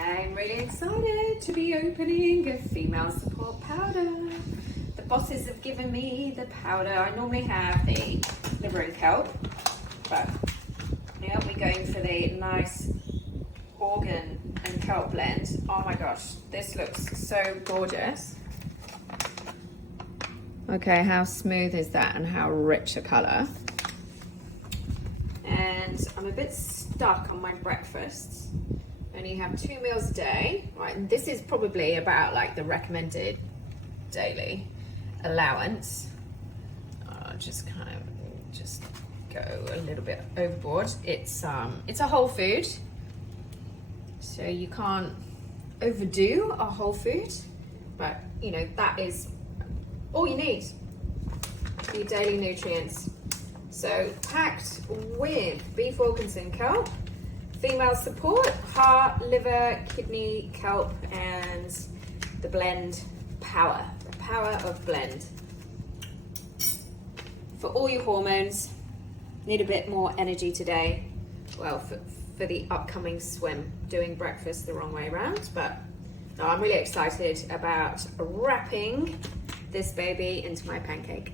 I'm really excited to be opening a female support powder. The bosses have given me the powder. I normally have the liver and kelp, but now we're going for the nice organ and kelp blend. Oh my gosh, this looks so gorgeous. Okay, how smooth is that and how rich a colour? And I'm a bit stuck on my breakfasts. I only have 2 meals a day, right? And this is probably about like the recommended daily allowance. I'll just kind of just go a little bit overboard. It's a whole food, so you can't overdo a whole food, but you know, that is all you need for your daily nutrients. So packed with beef Wilkinson kelp, female support, heart, liver, kidney, kelp, and the blend power, the power of blend. For all your hormones, need a bit more energy today. Well, for the upcoming swim, doing breakfast the wrong way around, but no, I'm really excited about wrapping this baby into my pancake.